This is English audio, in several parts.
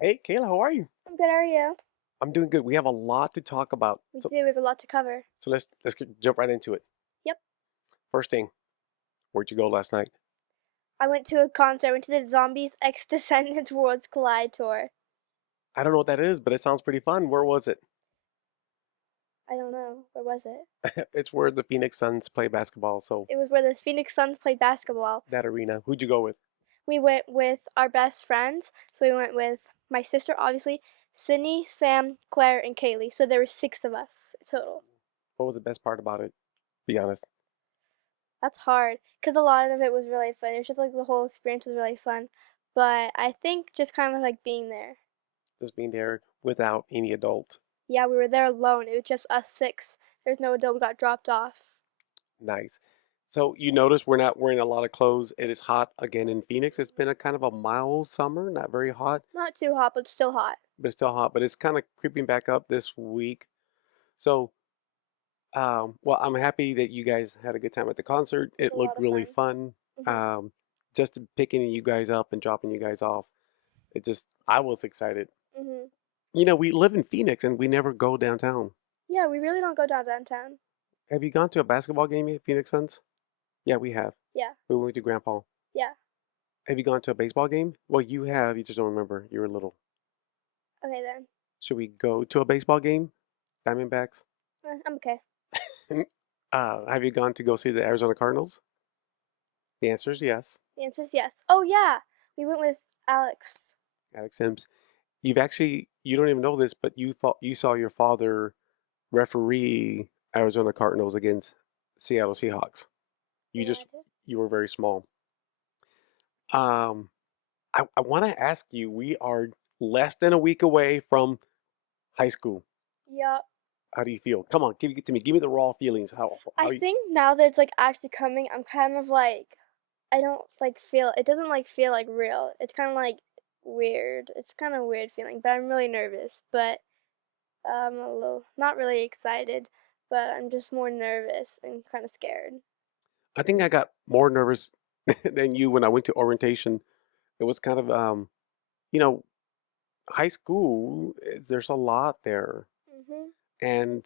Hey, Kayla, how are you? I'm good. How are you? I'm doing good. We have a lot to talk about. We So, do. We have a lot to cover. so jump right into it. Yep. First thing, where'd you go last night? I went to a concert. I went to the Zombies X Descendants Worlds Collide tour. I don't know what that is, but it sounds pretty fun. Where was it? I don't know. Where was it? It's where the Phoenix Suns play basketball. So It was where the Phoenix Suns played basketball. that arena. Who'd you go with? We went with our best friends. So we went with my sister, obviously, Sydney, Sam, Claire, and Kaylee. So there were six of us total. What was the best part about it? Be honest. That's hard because a lot of it was really fun. It was just like the whole experience was really fun. But I think just kind of like being there. Just being there without any adult. Yeah, we were there alone. It was just us six. There's no adult. We got dropped off. Nice. So you notice we're not wearing a lot of clothes. It is hot again in Phoenix. It's been a kind of a mild summer, not very hot, Not too hot, but still hot. but it's still hot. But it's kind of creeping back up this week. So well, I'm happy that you guys had a good time at the concert. It was It a lot looked of really fun. fun. Hmm. Um, just picking you guys up and dropping you guys off. I was excited. Hmm. You know, we live in Phoenix and we never go downtown. Yeah, we really don't go downtown. Have you gone to a basketball game yet, Phoenix Suns? Yeah, we have. Yeah, We went to Grandpa. yeah. Have you gone to a baseball game? Well, you have. You just don't remember. You were little. Okay then. Should we go to a baseball game? Diamondbacks? I'm okay. Have you gone to go see the Arizona Cardinals? The answer is yes. The answer is yes. Oh yeah, we went with Alex. Alex Sims. You don't even know this, but you saw your father referee Arizona Cardinals against Seattle Seahawks. You Yeah, just I did. you were very small. Um, I want to ask you. We are less than a week away from high school. Yup. How do you feel? Come on, give it to me. Give me the raw feelings. I How you, think now that it's like actually coming, I'm kind of like I don't like feel it doesn't like feel like real. It's kind of like weird. It's kind of weird feeling, but I'm really nervous. But I'm a little not really excited, but I'm just more nervous and kind of scared. I think I got more nervous than you when I went to orientation. It was kind of you know, high school. There's a lot there, Mhm. and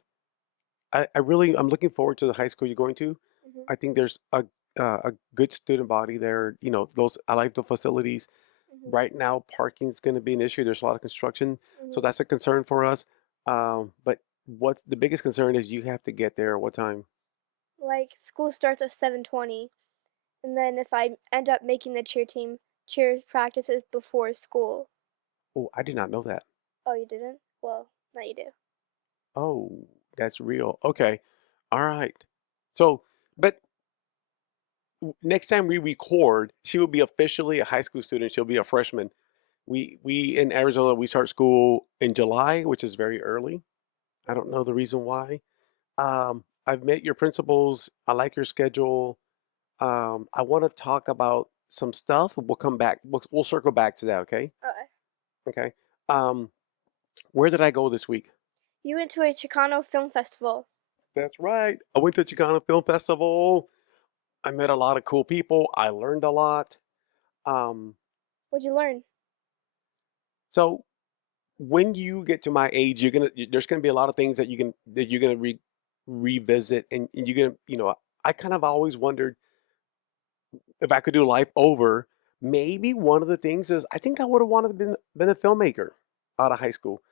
I'm looking forward to the high school you're going to. Mhm. I think there's a good student body there. You know, those I like the facilities. Mhm. Right now, parking is going to be an issue. There's a lot of construction, so Mhm. that's a concern for us. But what's the biggest concern is you have to get there at what time? Like school starts at 7:20, and then if I end up making the cheer practice is before school. Oh, I did not know that. Oh, you didn't? Well, now you do. Oh, that's real. Okay, all right. So, but next time we record, she will be officially a high school student. She'll be a freshman. We in Arizona we start school in July, which is very early. I don't know the reason why. I've met your principals. I like your schedule. I want to talk about some stuff. We'll come back. We'll circle back to that. Okay. Okay. Okay. Um, where did I go this week? You went to a Chicano film festival. That's right. I went to Chicano Film Festival. I met a lot of cool people. I learned a lot. Um, What'd you learn? so when you get to my age, there's gonna be a lot of things that you're gonna revisit, and you're gonna I kind of always wondered if I could do life over. Maybe one of the things is I think I would have wanted to been a filmmaker out of high school,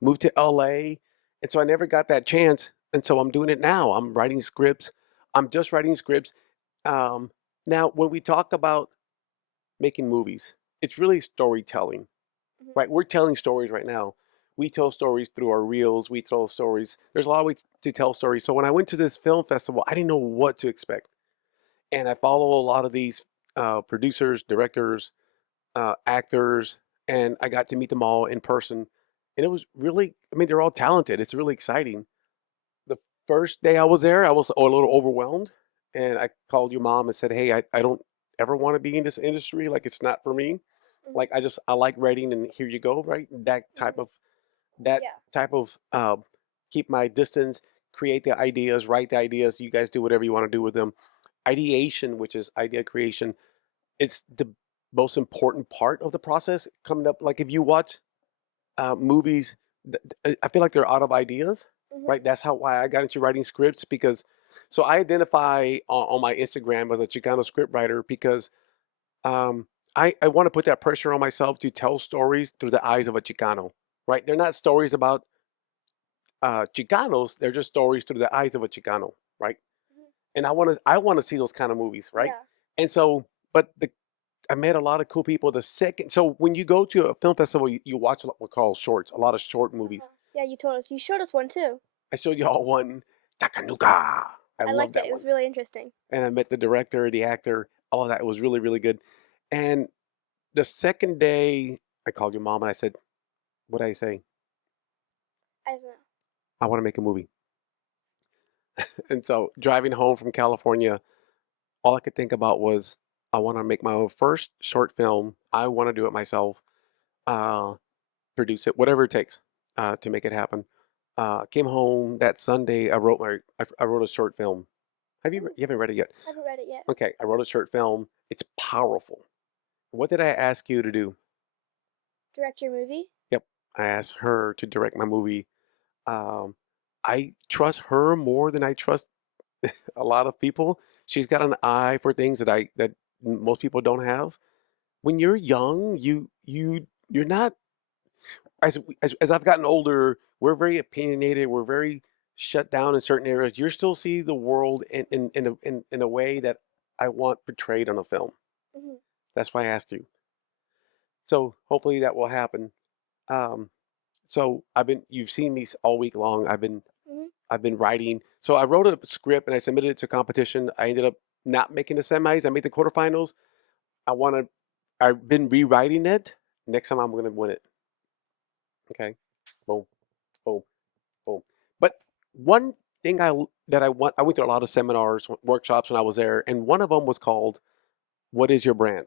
moved to LA, and so I never got that chance, and so I'm doing it now. I'm writing scripts. I'm just writing scripts. Um, Now, when we talk about making movies, it's really storytelling, Mhm. right? We're telling stories right now. We tell stories through our reels. We tell stories. There's a lot of ways to tell stories. So when I went to this film festival, I didn't know what to expect, and I follow a lot of these producers, directors, actors, and I got to meet them all in person, and it was really. I mean, they're all talented. It's really exciting. The first day I was there, I was a little overwhelmed, and I called your mom and said, "Hey, I don't ever want to be in this industry. Like it's not for me. Mhm. Like I like writing, and here you go, right? Mhm. That Yeah. type of keep my distance, create the ideas, write the ideas. You guys do whatever you want to do with them. Ideation, which is idea creation, it's the most important part of the process. Coming up, like if you watch." movies, I feel like they're out of ideas, Mhm. right? That's how why I got into writing scripts because, so I identify on my Instagram as a Chicano script writer because um, I want to put that pressure on myself to tell stories through the eyes of a Chicano, right? They're not stories about Chicanos; they're just stories through the eyes of a Chicano, right? Mhm. And I want to see those kind of movies, right? Yeah. And so, but I met a lot of cool people. So when you go to a film festival, you watch what we call shorts, a lot of short movies. Uh-huh. Yeah, you told us. You showed us one too. I showed y'all one, Takanuka. I I love liked it. that It was one. really interesting. And I met the director, the actor, all of that. It was really, really good. And the second day, I called your mom and I said, what did I say? I don't know. I want to make a movie. And so driving home from California, all I could think about was I want to make my own first short film. I want to do it myself, uh, produce it, whatever it takes to make it happen. Came home that Sunday. I wrote a short film. Mm, You haven't read it yet? haven't read it yet. Okay, I wrote a short film. It's powerful. What did I ask you to do? Direct your movie? Yep, I asked her to direct my movie. Um, I trust her more than I trust a lot of people. She's got an eye for things that most people don't have. When you're young, you're not as I've gotten older, we're very opinionated, we're very shut down in certain areas. You still see the world in a way that I want portrayed on a film. Mhm. That's why I asked you. So hopefully that will happen. Um, so you've seen me all week long. Mhm. I've been writing. So I wrote a script and I submitted it to competition. I ended up not making the semis. I made the quarterfinals. I want to. I've been rewriting it. Next time I'm going to win it. Okay. Boom, boom, boom. But one thing I went to a lot of seminars, workshops when I was there, and one of them was called "What is your brand?"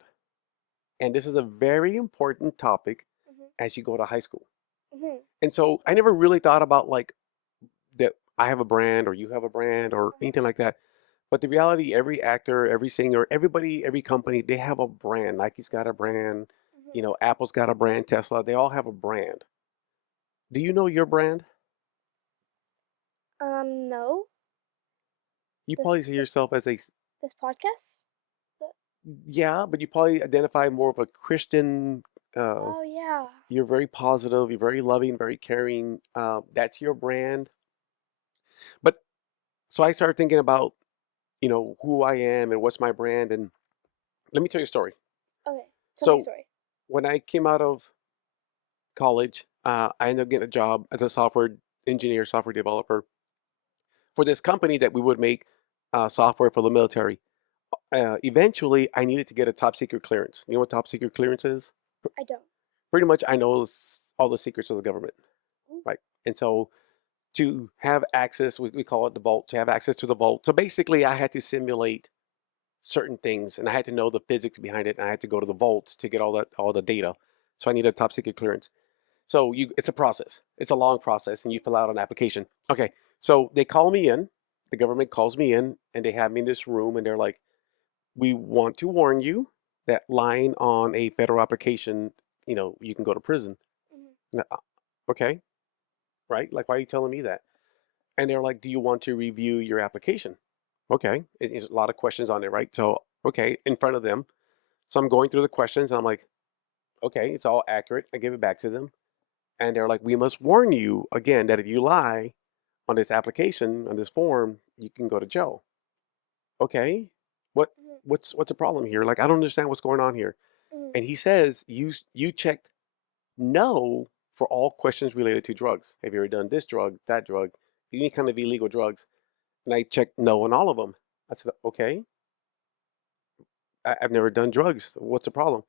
And this is a very important topic Mhm. as you go to high school. Mhm. And so I never really thought about like that I have a brand or you have a brand or Uh-huh. anything like that. But the reality, every actor, every singer, everybody, every company, they have a brand. Nike's got a brand, Mhm. Apple's got a brand, Tesla, they all have a brand. Do you know your brand? No. You This probably see this yourself as this podcast? yeah, but you probably identify more of a Christian. Uh, Oh yeah. you're very positive, you're very loving, very caring. That's your brand. But so I started thinking about, who I am and what's my brand. And let me tell you a story. Okay. Tell me a So story. when I came out of college, I ended up getting a job as a software engineer, software developer for this company that we would make software for the military. Eventually, I needed to get a top secret clearance. You know what top secret clearance is? I don't. Pretty much, I know all the secrets of the government, Mm, right? And so, to have access, we call it the vault, to have access to the vault. So basically, I had to simulate certain things, and I had to know the physics behind it, and I had to go to the vault to get all the data. So I needed a top secret clearance. So it's a process. It's a long process, and you fill out an application. Okay, so they call me in. The government calls me in, and they have me in this room, and they're like, "We want to warn you that lying on a federal application, you can go to prison." mhm. And okay, right? Like, why are you telling me that? And they're like, "Do you want to review your application?" Okay, there's a lot of questions on there, right? So, okay, in front of them. So I'm going through the questions, and I'm like, "Okay, it's all accurate." I give it back to them. And they're like, "We must warn you again that if you lie on this application, on this form, you can go to jail." Okay, what Mhm. what's the problem here? Like, I don't understand what's going on here. Mhm. And he says, you checked no for all questions related to drugs. Have you ever done this drug, that drug, any kind of illegal drugs? And I checked no on all of them. I said, okay, I've never done drugs. What's the problem?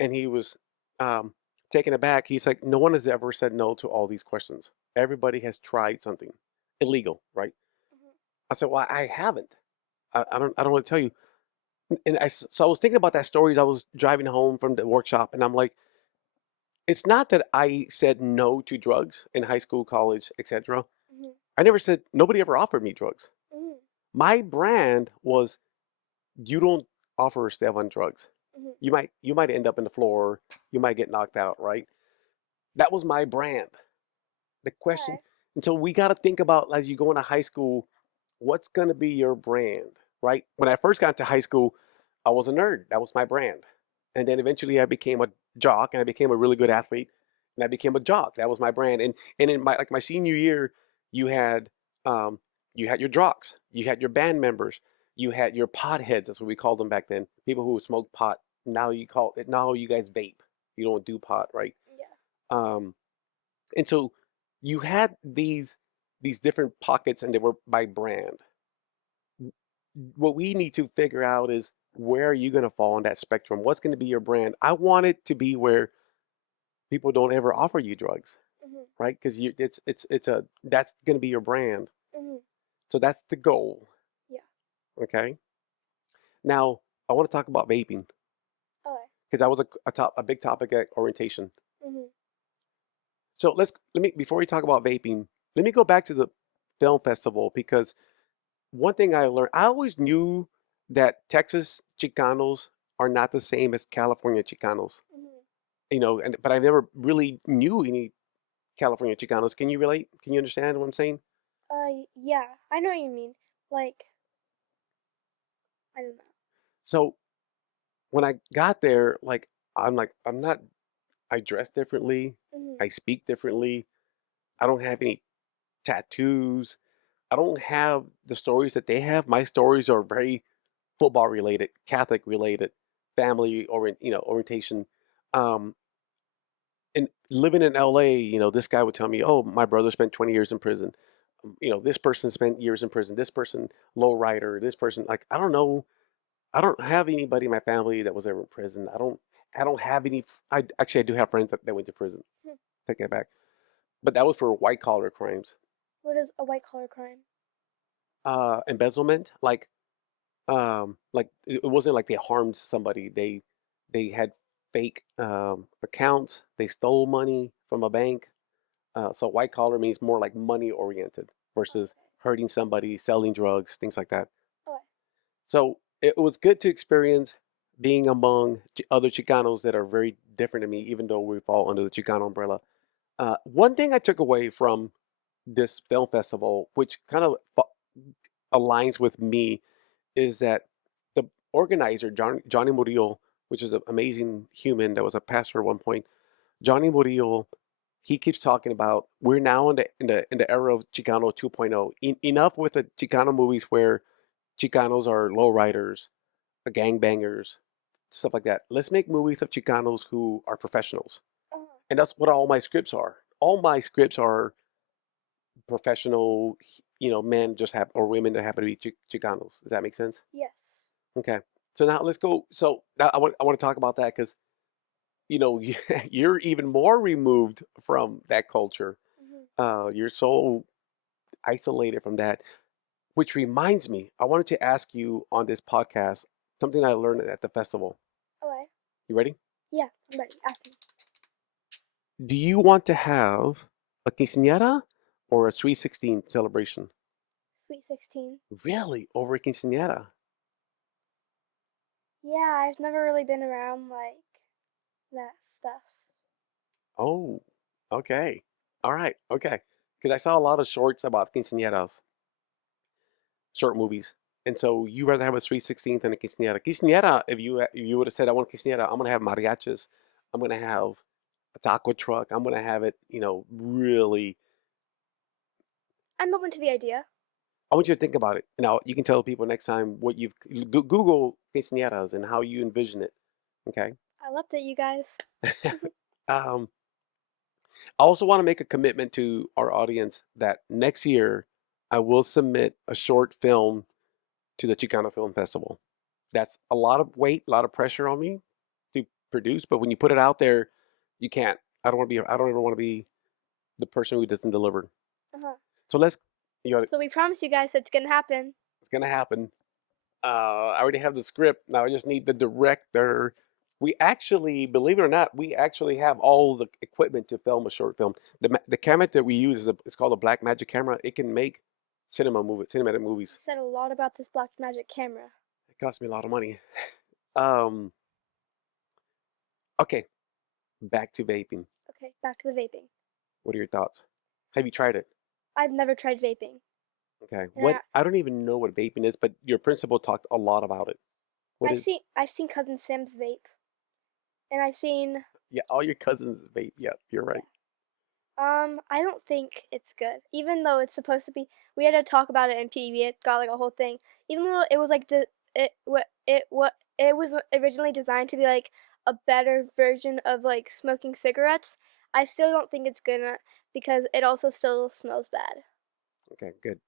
And he was um, taken aback. He's like, no one has ever said no to all these questions. Everybody has tried something illegal, right? Mhm. I said, well, I haven't. I don't want to tell you. And so I was thinking about that story as I was driving home from the workshop, and I'm like, it's not that I said no to drugs in high school, college, etc. Mhm. I never said nobody ever offered me drugs. Mhm. My brand was you don't offer Esteban drugs. Mhm. You might end up in the floor, you might get knocked out, right? That was my brand. The question, Okay. and so we got to think about as you go into high school, what's going to be your brand, right? When I first got to high school, I was a nerd. That was my brand. And then eventually I became a jock and I became a really good athlete and I became a jock. That was my brand. And in my like my senior year, you had um you had your jocks, you had your band members, you had your potheads, that's what we called them back then. People who smoked pot. Now you guys vape. You don't do pot, right? Yeah. Um and so you had these different pockets and they were by brand. What we need to figure out is where are you going to fall on that spectrum? What's going to be your brand? I want it to be where people don't ever offer you drugs, Mhm. right? Because you it's a that's going to be your brand. Mhm. So that's the goal. Yeah. Okay. Now I want to talk about vaping Okay. because that was a big topic at orientation. Mhm. So let me before we talk about vaping, let me go back to the film festival because one thing I learned, I always knew that Texas Chicanos are not the same as California Chicanos. Mhm. But I never really knew any California Chicanos. Can you relate? Can you understand what I'm saying? Yeah. I know what you mean. Like, I don't know. So when I got there, I'm not. I dress differently. Mhm. I speak differently. I don't have any tattoos. I don't have the stories that they have. My stories are very football related, Catholic related, orientation. Um, and living in LA, this guy would tell me, "Oh, my brother spent 20 years in prison. This person spent years in prison. This person low rider. This person like I don't know. I don't have anybody in my family that was ever in prison. I don't have any. I do have friends that went to prison. Hmm. Take that back. But that was for white collar crimes. What is a white collar crime? Embezzlement, like it wasn't like they harmed somebody. They had fake accounts. They stole money from a bank. So white collar means more like money oriented Oh, versus okay. hurting somebody, selling drugs, things like that. Okay. So it was good to experience being among other Chicanos that are very different to me, even though we fall under the Chicano umbrella. One thing I took away from this film festival, which kind of aligns with me, is that the organizer, Johnny Murillo, which is an amazing human that was a pastor at one point, Johnny Murillo, he keeps talking about we're now in the era of Chicano 2.0. Enough with the Chicano movies where Chicanos are lowriders, gangbangers, stuff like that. Let's make movies of Chicanos who are professionals, Uh-huh. and that's what all my scripts are. All my scripts are professional, men just have or women that happen to be Chicanos. Does that make sense? Yes. Okay. So now let's go. So now I want to talk about that because you're even more removed from that culture. Mhm. You're so isolated from that. Which reminds me, I wanted to ask you on this podcast something I learned at the festival. Okay. You ready? Yeah. I'm ready. Ask me. Do you want to have a quinceañera or a Sweet 16 celebration? Sweet 16. Really? Over a quinceañera? Yeah, I've never really been around like that stuff. Oh, okay. All right. Okay. Because I saw a lot of shorts about quinceañeras, short movies. And so you rather have a Sweet 16th than a quinceañera. Quinceañera, if you would have said I want quinceañera, I'm gonna have mariachis. I'm gonna have a taco truck. I'm gonna have it, really. I'm open to the idea. I want you to think about it. Now you can tell people next time what you've Google quinceañeras and how you envision it. Okay. I loved it, you guys. um, I also want to make a commitment to our audience that next year I will submit a short film to the Chicano Film Festival. That's a lot of weight, a lot of pressure on me to produce, but when you put it out there, you can't. I don't ever want to be the person who doesn't deliver. Uh-huh. So So we promise you guys it's gonna happen. it's gonna happen. I already have the script. Now I just need the director. We actually, believe it or not, we actually have all the equipment to film a short film. The camera that we use it's called a Black Magic camera. It can make cinematic You movies. said a lot about this black magic camera. It cost me a lot of money. Um, okay, back to vaping. Okay, back to the vaping. What are your thoughts? Have you tried it? I've never tried vaping. Okay. And What I don't even know what vaping is, but your principal talked a lot about it. What is I've seen cousin Sam's vape, and I've seen Yeah, all your cousins vape. Yeah, you're yeah. right. I don't think it's good. Even though it's supposed to be, we had to talk about it in PE. It got like a whole thing. Even though it was like what it was originally designed to be like a better version of like smoking cigarettes. I still don't think it's good because it also still smells bad. Okay, good.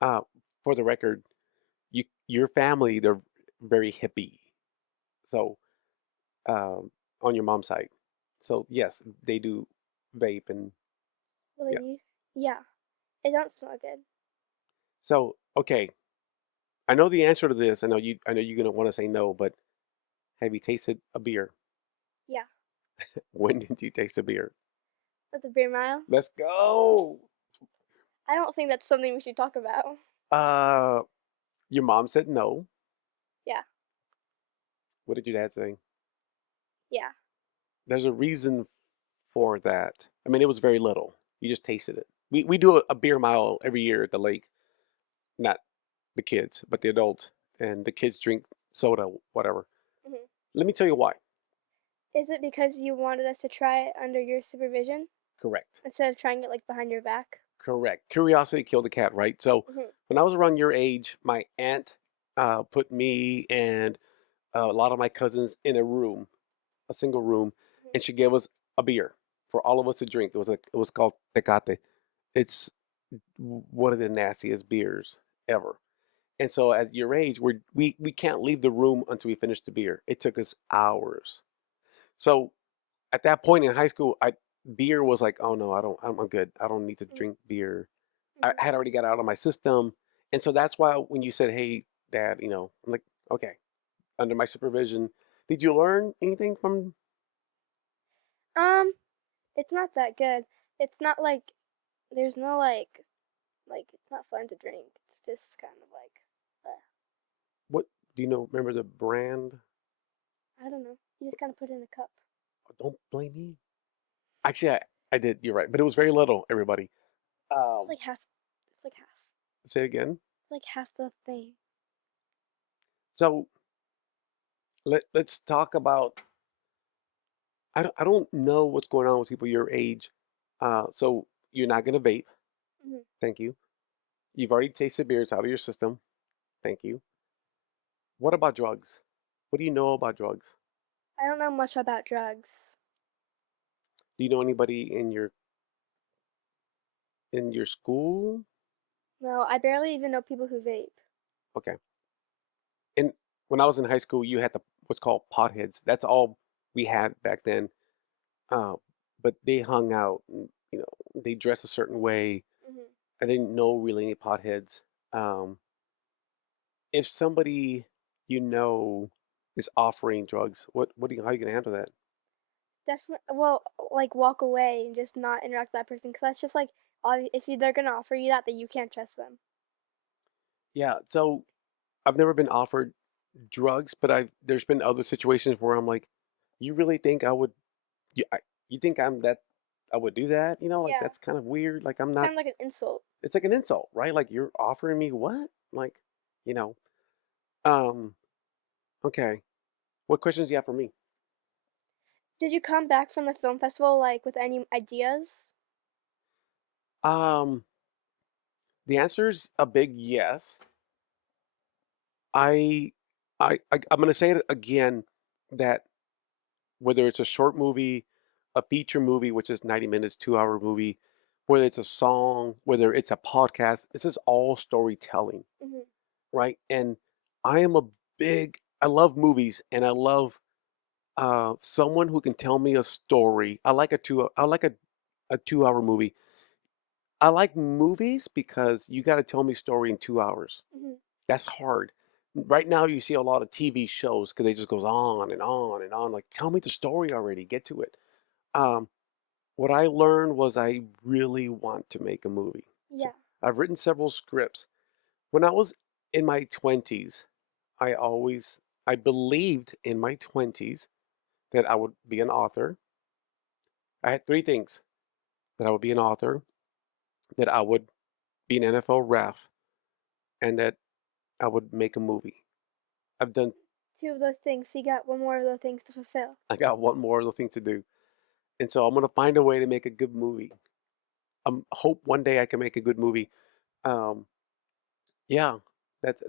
Uh, for the record, your family, they're very hippie. So, um, on your mom's side. So yes, they do vape and Will yeah. you? Yeah, it don't smell good. So, okay, I know the answer to this. I know you're gonna want to say no, but have you tasted a beer? Yeah, When did you taste a beer? that's a beer mile. Let's go. I don't think that's something we should talk about. Uh, your mom said no. Yeah, What did your dad say? yeah. There's a reason for that. I mean, it was very little. You just tasted it. We do a beer mile every year at the lake. Not the kids, but the adults. And the kids drink soda, whatever. Hmm. Let me tell you why. Is it because you wanted us to try it under your supervision Correct. instead of trying it like behind your back? Correct. Curiosity killed the cat, right? So Hmm. when I was around your age, my aunt put me and a lot of my cousins in a room, a single room, and she gave us a beer for all of us to drink. It was called Tecate. It's one of the nastiest beers ever. And so at your age, we can't leave the room until we finish the beer. It took us hours. So at that point in high school, I beer was like, oh no, I'm good. I don't need to Hmm. drink beer. I Hmm. had already got out of my system. And so that's why when you said, hey, dad, I'm like, okay, under my supervision. Did you learn anything from Um, it's not that good. It's not like there's no it's not fun to drink. It's just kind of like, what do you know? Remember the brand? I don't know. You just kind of put it in a cup. Oh, don't blame me. Actually, I did. You're right, but it was very little. Everybody. It's like half. It's like half. Say it again. It's like half the thing. So let's talk about. I don't know what's going on with people your age. So you're not gonna vape. Hmm. Thank you. You've already tasted beer. It's out of your system. Thank you. What about drugs? What do you know about drugs? I don't know much about drugs. Do you know anybody in your school? No, I barely even know people who vape. Okay. And when I was in high school, you had the what's called potheads. That's all we had back then. Uh, but they hung out, and, they dress a certain way. Hmm. I didn't know really any potheads. If somebody you know is offering drugs, how are you gonna handle that? Definitely. Well, like walk away and just not interact with that person because that's just like they're gonna offer you that, then you can't trust them. Yeah. So I've never been offered drugs, but there's been other situations where I'm like, you really think I would? You think I'm that? I would do that? Like Yeah, that's kind of weird. Like I'm it's not. kind of like an insult. It's like an insult, right? Like you're offering me what? Like, you know. Um. Okay. What questions do you have for me? Did you come back from the film festival like with any ideas? Um. The answer's a big yes. I, I'm gonna say it again that whether it's a short movie, a feature movie, which is 90 minutes, 2 hour movie, whether it's a song, whether it's a podcast, this is all storytelling, Hmm. right? And I am a I love movies and I love someone who can tell me a story. I like a 2 hour movie. I like movies because you got to tell me a story in 2 hours. Hmm. That's hard. Right now, you see a lot of TV shows because they just goes on and on and on. Like, tell me the story already. Get to it. Um, what I learned was I really want to make a movie. So Yeah. I've written several scripts. When I was in my 20s, I believed in my 20s that I would be an author. I had three things: that I would be an author, that I would be an NFL ref, and that I would make a movie. I've done. Two of those things, so you got one more of those things to fulfill. I got one more little thing to do, and so I'm gonna find a way to make a good movie. Hope one day I can make a good movie. Um, Yeah, that's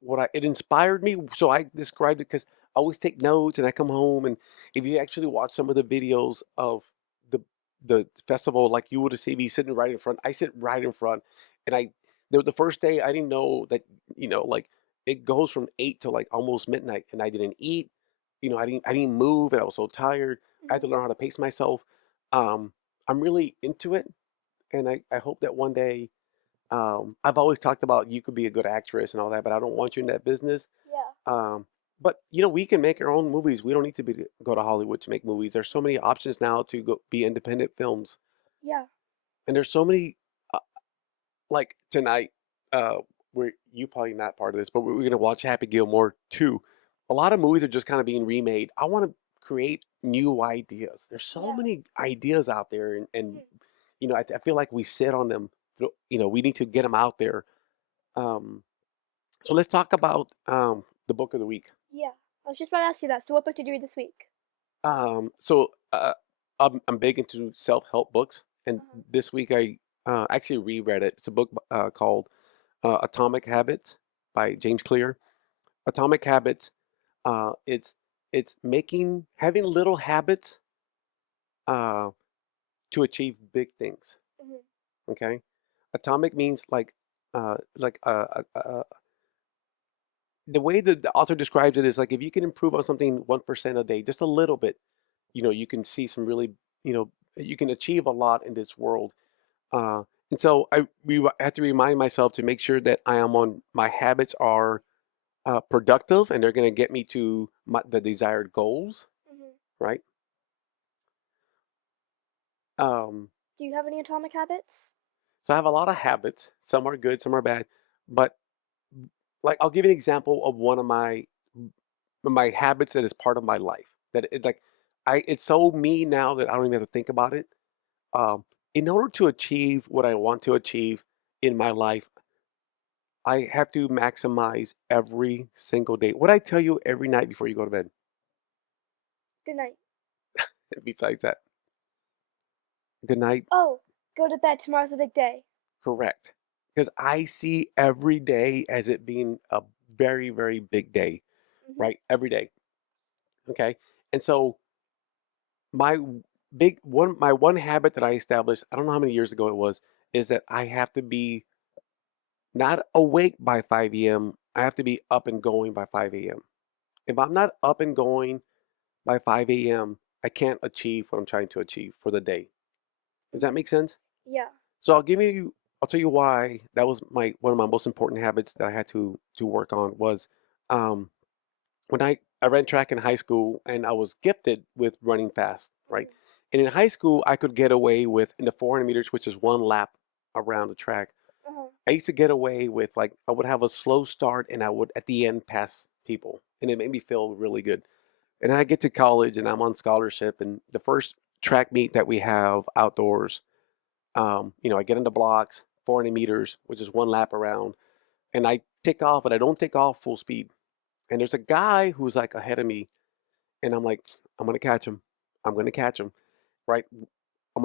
what I it inspired me. So I described it because I always take notes and I come home, and if you actually watch some of the videos of the the festival, like you would have seen me sitting right in front. I sit right in front, and the first day I didn't know that, like it goes from 8 to like almost midnight, and I didn't eat. I didn't move, and I was so tired. I had Mhm. to learn how to pace myself. Um, I'm really into it, and I hope that one day, I've always talked about you could be a good actress and all that, but I don't want you in that business. Yeah. Um, but we can make our own movies. We don't need to go to Hollywood to make movies. There's so many options now to go be independent films, Yeah. and there's so many. Uh, like tonight, where you probably not part of this, but we're gonna watch Happy Gilmore 2. A lot of movies are just kind of being remade. I want to create new ideas. There's so Yeah. many ideas out there, and Mhm. I feel like we sit on them. We need to get them out there. Um, So let's talk about the book of the week. Yeah. I was just about to ask you that. So what book did you read this week? So I'm big into self-help books, and Uh-huh. this week I actually reread it. It's a book called Atomic Habits by James Clear. Atomic Habits. It's making having little habits uh, to achieve big things. Mhm. Okay, atomic means the way that the author describes it is like if you can improve on something 1% a day, just a little bit, you can see some really, you can achieve a lot in this world. Uh, and so have to remind myself to make sure that my habits are productive and they're going to get me to the desired goals, Mhm. right? Um, Do you have any atomic habits? so I have a lot of habits. Some are good, some are bad, but like I'll give you an example of one of my habits that is part of my life. That it like I it's so me now that I don't even have to think about it. Um, in order to achieve what I want to achieve in my life, I have to maximize every single day. What I tell you every night before you go to bed, Good night. besides that, good night, Oh, go to bed. Tomorrow's a big day. correct. Because I see every day as it being a very, very big day, Mhm. right? Every day. Okay. And so my my one habit that I established, I don't know how many years ago it was, is that I have to be not awake by 5 a.m. I have to be up and going by 5 a.m. If I'm not up and going by 5 a.m., I can't achieve what I'm trying to achieve for the day. Does that Mhm. make sense? Yeah. So I'll tell you why that was my one of my most important habits that I had to work on was um, when I ran track in high school and I was gifted with running fast, right? Mhm. And in high school, I could get away with in the 400 meters, which is one lap around the track. Uh-huh. I used to get away with like I would have a slow start and I would at the end pass people, and it made me feel really good. And then I get to college and I'm on scholarship, and the first track meet that we have outdoors, I get into blocks, 400 meters, which is one lap around, and I take off, but I don't take off full speed. And there's a guy who's like ahead of me, and I'm like, I'm gonna catch him. I'm gonna catch him, right?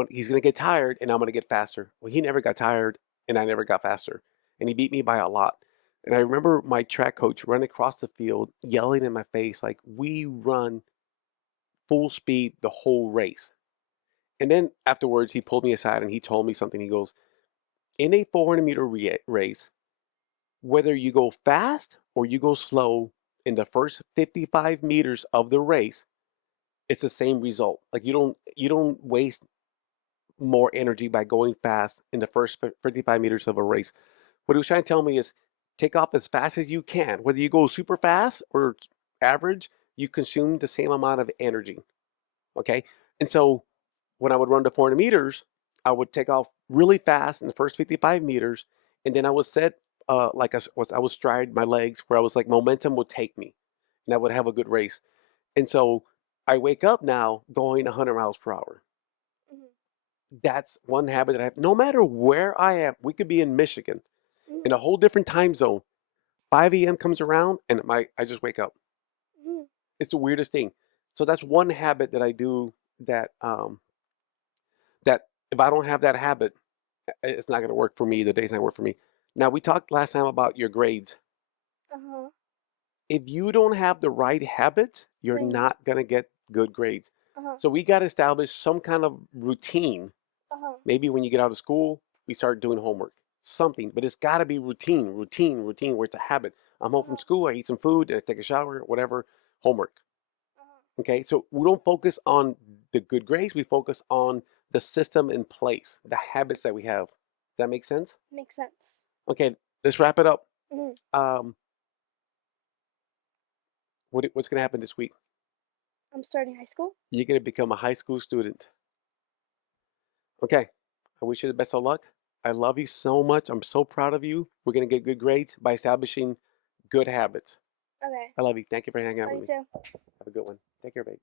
He's gonna get tired, and I'm gonna get faster. Well, he never got tired, and I never got faster, and he beat me by a lot. And I remember my track coach running across the field, yelling in my face, like, "We run full speed the whole race." And then afterwards, he pulled me aside and he told me something. He goes, "In a 400-meter race, whether you go fast or you go slow in the first 55 meters of the race, it's the same result. Like you don't waste more energy by going fast in the first 55 meters of a race." What he was trying to tell me is take off as fast as you can. Whether you go super fast or average, you consume the same amount of energy. Okay. And so when I would run the 400 meters, I would take off really fast in the first 55 meters. And then I would set, I would stride my legs where I was like, momentum would take me and I would have a good race. And so I wake up now going 100 miles per hour. That's one habit that I have. No matter where I am, we could be in Michigan in Mhm. a whole different time zone. 5 a.m. comes around and I just wake up. Mhm. It's the weirdest thing. So that's one habit that I do that if I don't have that habit, it's not going to work for me. The days not work for me. Now we talked last time about your grades. Uh-huh. If you don't have the right habit, you're Thing. not going to get good grades. Uh-huh. So we got to establish some kind of routine. Uh-huh. Maybe when you get out of school, we start doing homework, something, but it's got to be routine, where it's a habit. I'm home from Uh-huh. school, I eat some food, I take a shower, whatever, homework. Uh-huh. Okay, so we don't focus on the good grades, we focus on the system in place, the habits that we have. Does that make sense? Makes sense. Okay, let's wrap it up. Mhm. Um, what's going to happen this week? I'm starting high school. You're going to become a high school student. Okay, I wish you the best of luck. I love you so much. I'm so proud of you. We're going to get good grades by establishing good habits. Okay. I love you. Thank you for hanging out Love with you me. too. Have a good one. Take care, babe.